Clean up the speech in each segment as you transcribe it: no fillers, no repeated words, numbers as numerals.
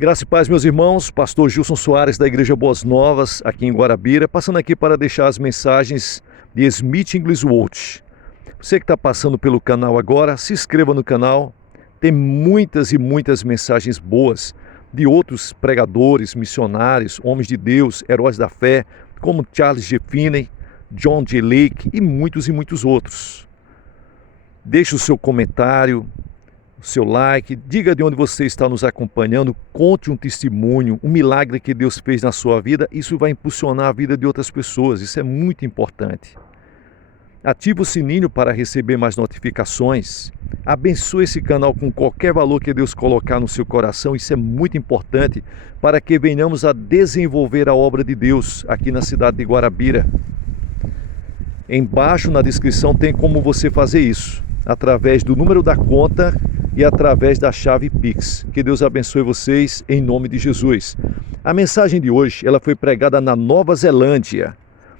Graça e paz, meus irmãos, pastor Gilson Soares da Igreja Boas Novas, aqui em Guarabira, passando aqui para deixar as mensagens de Smith Wigglesworth. Você que está passando pelo canal agora, se inscreva no canal, tem muitas e muitas mensagens boas de outros pregadores, missionários, homens de Deus, heróis da fé, como Charles G. Finney, John G. Lake e muitos outros. Deixe o seu comentário, o seu like, diga de onde você está nos acompanhando, conte um testemunho, um milagre que Deus fez na sua vida. Isso vai impulsionar a vida de outras pessoas, isso é muito importante. Ative o sininho para receber mais notificações. Abençoe esse canal com qualquer valor que Deus colocar no seu coração, isso é muito importante para que venhamos a desenvolver a obra de Deus aqui na cidade de Guarabira. Embaixo na descrição tem como você fazer isso, através do número da conta e através da chave Pix. Que Deus abençoe vocês em nome de Jesus. A mensagem de hoje ela foi pregada na Nova Zelândia,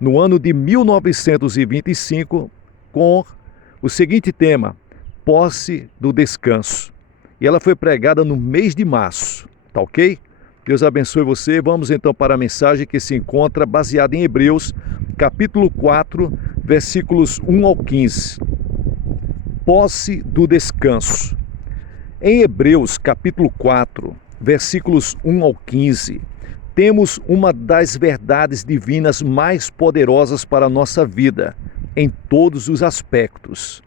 no ano de 1925, com o seguinte tema: posse do descanso. E ela foi pregada no mês de março, tá ok? Deus abençoe você. Vamos então para a mensagem que se encontra baseada em Hebreus, capítulo 4, versículos 1 ao 15. Posse do descanso. Em Hebreus, capítulo 4, versículos 1 ao 15, temos uma das verdades divinas mais poderosas para a nossa vida, em todos os aspectos.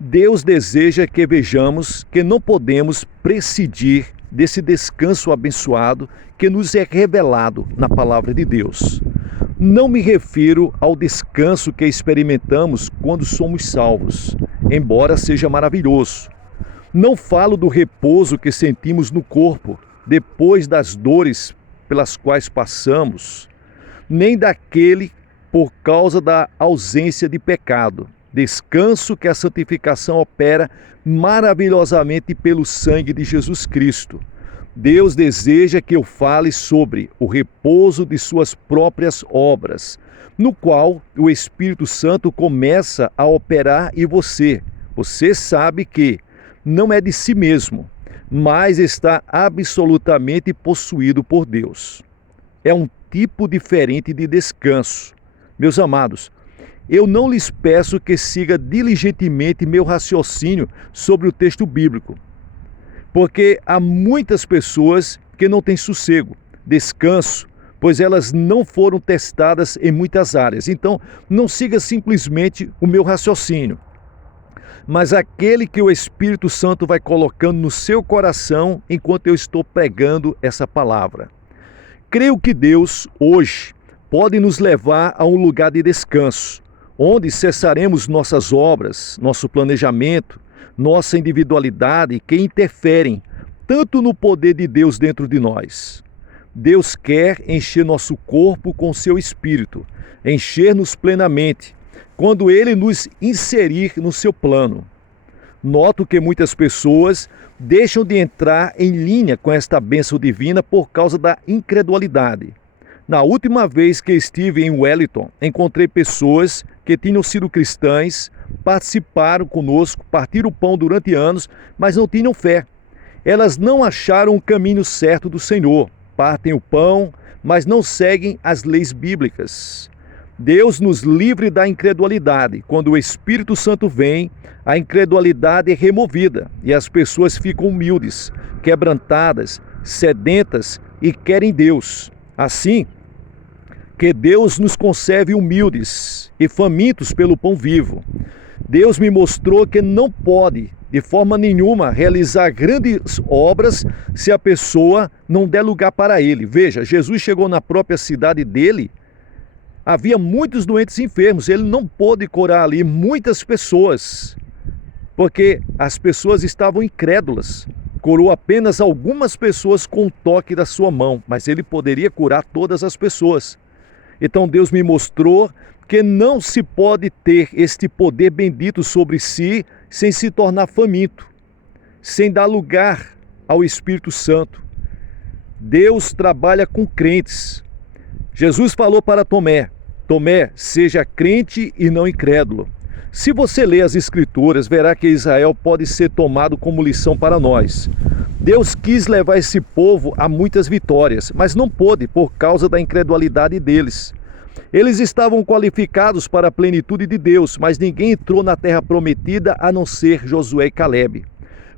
Deus deseja que vejamos que não podemos prescindir desse descanso abençoado que nos é revelado na palavra de Deus. Não me refiro ao descanso que experimentamos quando somos salvos, embora seja maravilhoso. Não falo do repouso que sentimos no corpo depois das dores pelas quais passamos, nem daquele por causa da ausência de pecado. Descanso que a santificação opera maravilhosamente pelo sangue de Jesus Cristo. Deus deseja que eu fale sobre o repouso de suas próprias obras, no qual o Espírito Santo começa a operar em você. Você sabe que não é de si mesmo, mas está absolutamente possuído por Deus. É um tipo diferente de descanso. Meus amados, eu não lhes peço que siga diligentemente meu raciocínio sobre o texto bíblico, porque há muitas pessoas que não têm sossego, descanso, pois elas não foram testadas em muitas áreas. Então, não siga simplesmente o meu raciocínio, mas aquele que o Espírito Santo vai colocando no seu coração enquanto eu estou pregando essa palavra. Creio que Deus, hoje, pode nos levar a um lugar de descanso, onde cessaremos nossas obras, nosso planejamento, nossa individualidade que interferem tanto no poder de Deus dentro de nós. Deus quer encher nosso corpo com seu Espírito, encher-nos plenamente, quando Ele nos inserir no seu plano. Noto que muitas pessoas deixam de entrar em linha com esta bênção divina por causa da incredulidade. Na última vez que estive em Wellington, encontrei pessoas que tinham sido cristãs, participaram conosco, partiram o pão durante anos, mas não tinham fé. Elas não acharam o caminho certo do Senhor, partem o pão, mas não seguem as leis bíblicas. Deus nos livre da incredulidade. Quando o Espírito Santo vem, a incredulidade é removida e as pessoas ficam humildes, quebrantadas, sedentas e querem Deus. Assim, que Deus nos conserve humildes e famintos pelo pão vivo. Deus me mostrou que não pode, de forma nenhuma, realizar grandes obras se a pessoa não der lugar para Ele. Veja, Jesus chegou na própria cidade dele, havia muitos doentes enfermos, Ele não pôde curar ali muitas pessoas, porque as pessoas estavam incrédulas. Curou apenas algumas pessoas com o toque da sua mão, mas Ele poderia curar todas as pessoas. Então Deus me mostrou que não se pode ter este poder bendito sobre si sem se tornar faminto, sem dar lugar ao Espírito Santo. Deus trabalha com crentes. Jesus falou para Tomé: Tomé, seja crente e não incrédulo. Se você ler as Escrituras, verá que Israel pode ser tomado como lição para nós. Deus quis levar esse povo a muitas vitórias, mas não pôde por causa da incredulidade deles. Eles estavam qualificados para a plenitude de Deus, mas ninguém entrou na terra prometida a não ser Josué e Calebe,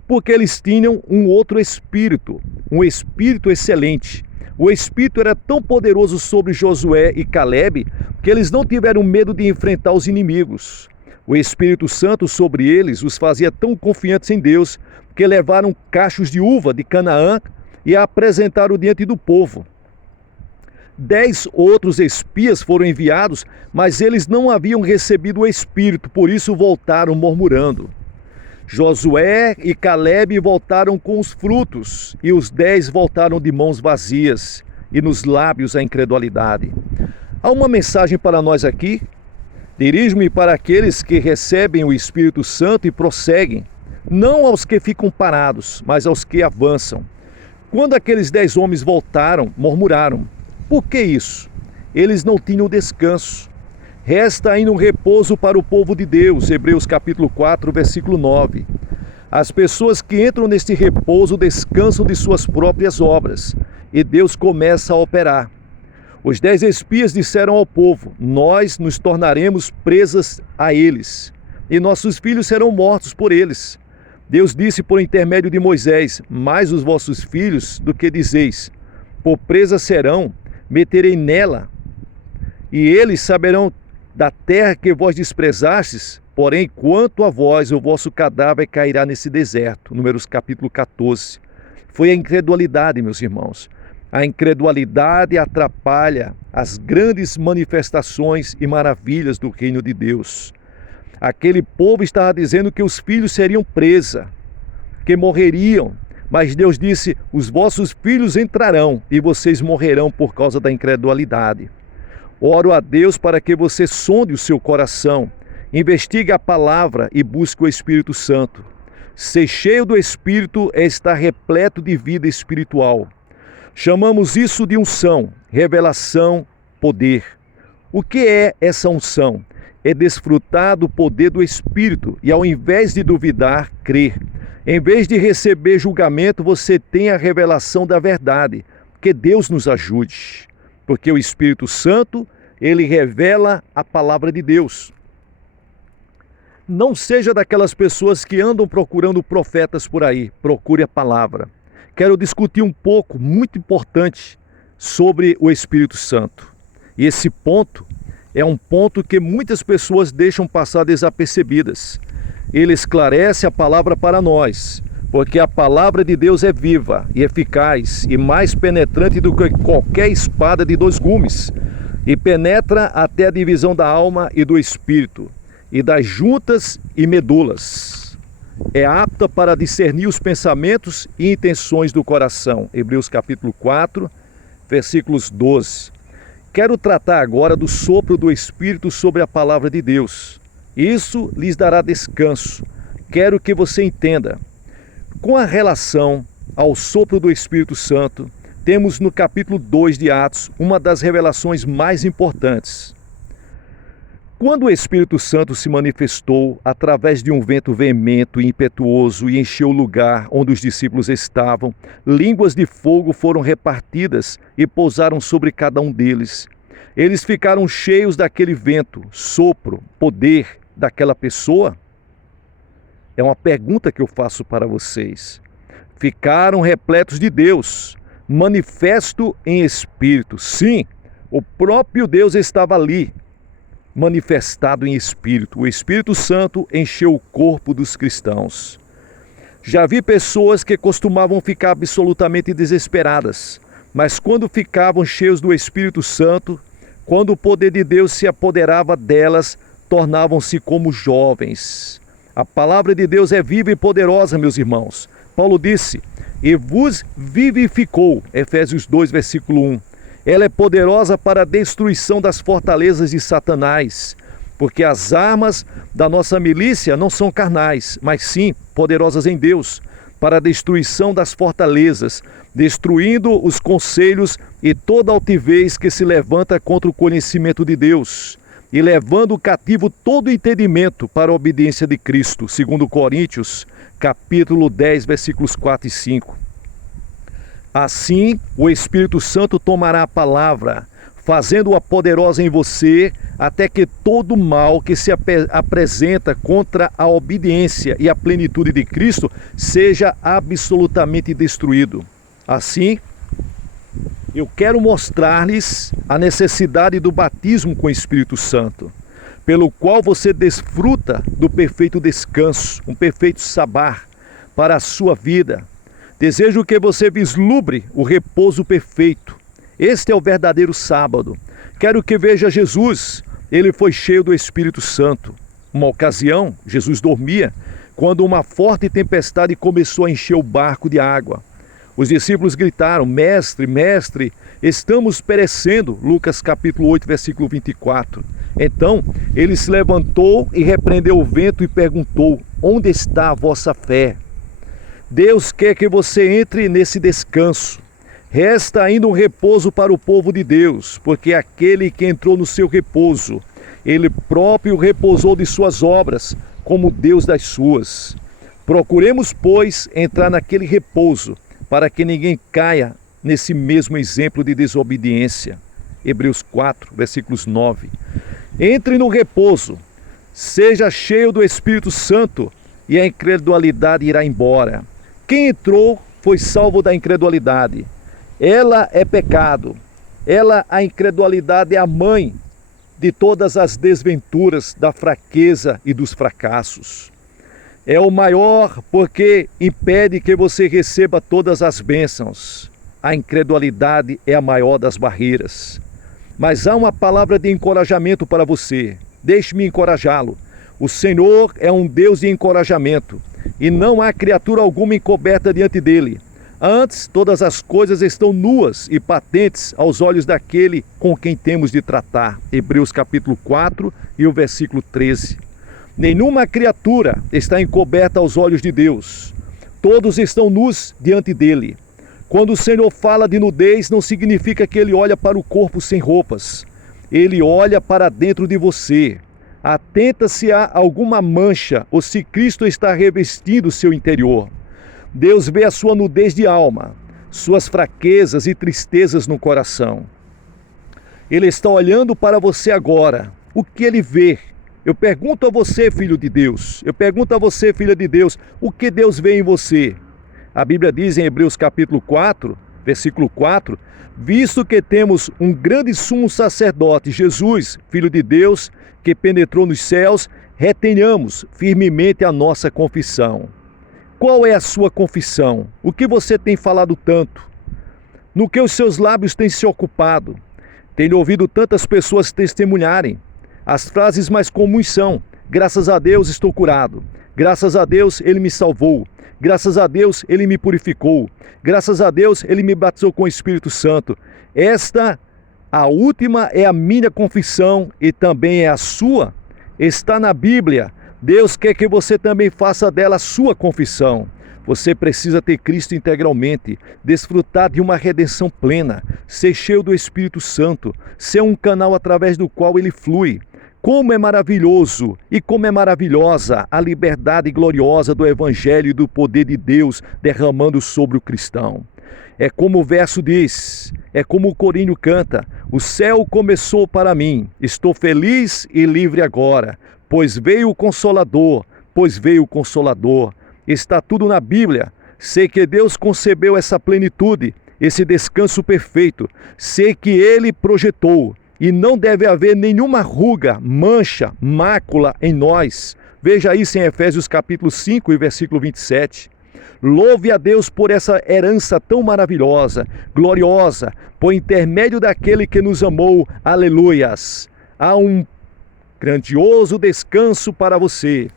porque eles tinham um outro espírito, um espírito excelente. O espírito era tão poderoso sobre Josué e Calebe que eles não tiveram medo de enfrentar os inimigos. O Espírito Santo sobre eles os fazia tão confiantes em Deus que levaram cachos de uva de Canaã e a apresentaram diante do povo. 10 outros espias foram enviados, mas eles não haviam recebido o Espírito, por isso voltaram murmurando. Josué e Calebe voltaram com os frutos, e os 10 voltaram de mãos vazias, e nos lábios a incredulidade. Há uma mensagem para nós aqui. Dirijo-me para aqueles que recebem o Espírito Santo e prosseguem, não aos que ficam parados, mas aos que avançam. Quando aqueles 10 homens voltaram, murmuraram. Por que isso? Eles não tinham descanso. Resta ainda um repouso para o povo de Deus, Hebreus capítulo 4, versículo 9. As pessoas que entram neste repouso descansam de suas próprias obras, e Deus começa a operar. Os 10 espias disseram ao povo: nós nos tornaremos presas a eles, e nossos filhos serão mortos por eles. Deus disse por intermédio de Moisés: mais os vossos filhos do que dizeis, por presa serão, meterei nela, e eles saberão da terra que vós desprezastes, porém quanto a vós, o vosso cadáver cairá nesse deserto. Números capítulo 14. Foi a incredulidade, meus irmãos. A incredulidade atrapalha as grandes manifestações e maravilhas do reino de Deus. Aquele povo estava dizendo que os filhos seriam presa, que morreriam, mas Deus disse: os vossos filhos entrarão e vocês morrerão por causa da incredulidade. Oro a Deus para que você sonde o seu coração, investigue a palavra e busque o Espírito Santo. Ser cheio do Espírito é estar repleto de vida espiritual. Chamamos isso de unção, revelação, poder. O que é essa unção? É desfrutar do poder do Espírito e, ao invés de duvidar, crer. Em vez de receber julgamento, você tem a revelação da verdade. Que Deus nos ajude, porque o Espírito Santo, ele revela a palavra de Deus. Não seja daquelas pessoas que andam procurando profetas por aí. Procure a palavra. Quero discutir um pouco, muito importante, sobre o Espírito Santo. E esse ponto é um ponto que muitas pessoas deixam passar desapercebidas. Ele esclarece a palavra para nós, porque a palavra de Deus é viva e eficaz e mais penetrante do que qualquer espada de 2 gumes, e penetra até a divisão da alma e do espírito, e das juntas e medulas. É apta para discernir os pensamentos e intenções do coração. Hebreus capítulo 4, versículos 12. Quero tratar agora do sopro do Espírito sobre a palavra de Deus. Isso lhes dará descanso. Quero que você entenda. Com a relação ao sopro do Espírito Santo, temos no capítulo 2 de Atos uma das revelações mais importantes. Quando o Espírito Santo se manifestou através de um vento veemente e impetuoso e encheu o lugar onde os discípulos estavam, línguas de fogo foram repartidas e pousaram sobre cada um deles. Eles ficaram cheios daquele vento, sopro, poder daquela pessoa? É uma pergunta que eu faço para vocês. Ficaram repletos de Deus, manifesto em espírito. Sim, o próprio Deus estava ali, manifestado em espírito. O Espírito Santo encheu o corpo dos cristãos. Já vi pessoas que costumavam ficar absolutamente desesperadas, mas quando ficavam cheios do Espírito Santo, quando o poder de Deus se apoderava delas, tornavam-se como jovens. A palavra de Deus é viva e poderosa, meus irmãos. Paulo disse: e vos vivificou, Efésios 2, versículo 1. Ela é poderosa para a destruição das fortalezas de Satanás, porque as armas da nossa milícia não são carnais, mas sim poderosas em Deus, para a destruição das fortalezas, destruindo os conselhos e toda altivez que se levanta contra o conhecimento de Deus. e levando cativo todo entendimento para a obediência de Cristo, segundo Coríntios, capítulo 10, versículos 4 e 5. Assim, o Espírito Santo tomará a palavra, fazendo-a poderosa em você, até que todo mal que se apresenta contra a obediência e a plenitude de Cristo seja absolutamente destruído. Assim, eu quero mostrar-lhes a necessidade do batismo com o Espírito Santo, pelo qual você desfruta do perfeito descanso, um perfeito sabá para a sua vida. Desejo que você vislumbre o repouso perfeito. Este é o verdadeiro sábado. Quero que veja Jesus. Ele foi cheio do Espírito Santo. Uma ocasião, Jesus dormia, quando uma forte tempestade começou a encher o barco de água. Os discípulos gritaram: Mestre, mestre, estamos perecendo. Lucas capítulo 8, versículo 24. Então, ele se levantou e repreendeu o vento e perguntou: onde está a vossa fé? Deus quer que você entre nesse descanso. Resta ainda um repouso para o povo de Deus, porque aquele que entrou no seu repouso, ele próprio repousou de suas obras, como Deus das suas. Procuremos, pois, entrar naquele repouso, para que ninguém caia nesse mesmo exemplo de desobediência. Hebreus 4, versículos 9. Entre no repouso, seja cheio do Espírito Santo, e a incredulidade irá embora. Quem entrou foi salvo da incredulidade. Ela é pecado. A incredulidade, é a mãe de todas as desventuras, da fraqueza e dos fracassos. É o maior porque impede que você receba todas as bênçãos. A incredulidade é a maior das barreiras. Mas há uma palavra de encorajamento para você. Deixe-me encorajá-lo. O Senhor é um Deus de encorajamento, e não há criatura alguma encoberta diante dele. Antes, todas as coisas estão nuas e patentes aos olhos daquele com quem temos de tratar. Hebreus capítulo 4 e o versículo 13. Nenhuma criatura está encoberta aos olhos de Deus. Todos estão nus diante dele. Quando o Senhor fala de nudez, não significa que ele olha para o corpo sem roupas. Ele olha para dentro de você. Atenta se há alguma mancha ou se Cristo está revestindo o seu interior. Deus vê a sua nudez de alma, suas fraquezas e tristezas no coração. Ele está olhando para você agora. O que ele vê? Eu pergunto a você, filho de Deus. Eu pergunto a você, filha de Deus. O que Deus vê em você? A Bíblia diz em Hebreus capítulo 4, versículo 4, visto que temos um grande sumo sacerdote, Jesus, Filho de Deus, que penetrou nos céus, retenhamos firmemente a nossa confissão. Qual é a sua confissão? O que você tem falado tanto? No que os seus lábios têm se ocupado? Tenho ouvido tantas pessoas testemunharem. As frases mais comuns são: graças a Deus estou curado. Graças a Deus ele me salvou. Graças a Deus ele me purificou. Graças a Deus ele me batizou com o Espírito Santo. A última é a minha confissão e também é a sua. Está na Bíblia. Deus quer que você também faça dela a sua confissão. Você precisa ter Cristo integralmente, desfrutar de uma redenção plena, ser cheio do Espírito Santo, ser um canal através do qual ele flui. Como é maravilhoso e como é maravilhosa a liberdade gloriosa do Evangelho e do poder de Deus derramando sobre o cristão. É como o verso diz, é como o corinho canta: o céu começou para mim, estou feliz e livre agora, pois veio o Consolador, Está tudo na Bíblia. Sei que Deus concebeu essa plenitude, esse descanso perfeito. Sei que Ele projetou e não deve haver nenhuma ruga, mancha, mácula em nós. Veja isso em Efésios capítulo 5 e versículo 27. Louve a Deus por essa herança tão maravilhosa, gloriosa, por intermédio daquele que nos amou. Aleluias! Há um grandioso descanso para você.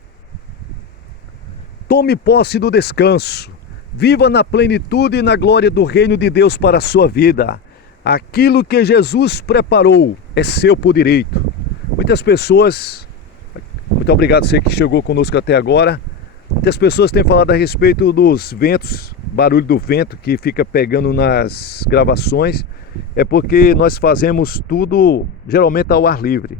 Tome posse do descanso. Viva na plenitude e na glória do reino de Deus para a sua vida. Aquilo que Jesus preparou é seu por direito. Muitas pessoas, muito obrigado você que chegou conosco até agora. Muitas pessoas têm falado a respeito dos ventos, barulho do vento que fica pegando nas gravações. É porque nós fazemos tudo geralmente ao ar livre.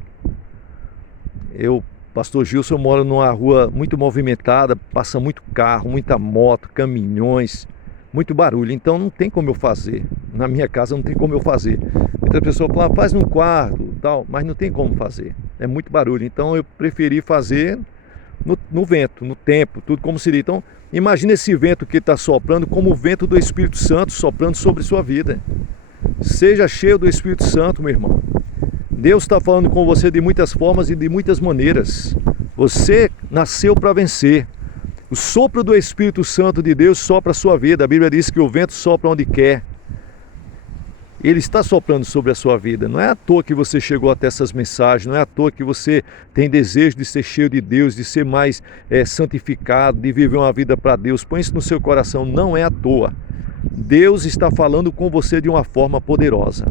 Pastor Gilson, moro numa rua muito movimentada, passa muito carro, muita moto, caminhões, muito barulho, então não tem como eu fazer. Na minha casa não tem como eu fazer. Muitas pessoas falam, faz num quarto, tal, mas não tem como fazer. É muito barulho, então eu preferi fazer no vento, no tempo, tudo como seria. Então, imagine esse vento que está soprando como o vento do Espírito Santo soprando sobre sua vida. Seja cheio do Espírito Santo, meu irmão. Deus está falando com você de muitas formas e de muitas maneiras. Você nasceu para vencer. O sopro do Espírito Santo de Deus sopra a sua vida. A Bíblia diz que o vento sopra onde quer. Ele está soprando sobre a sua vida. Não é à toa que você chegou até essas mensagens, não é à toa que você tem desejo de ser cheio de Deus, de ser mais santificado, de viver uma vida para Deus. Põe isso no seu coração, não é à toa. Deus está falando com você de uma forma poderosa.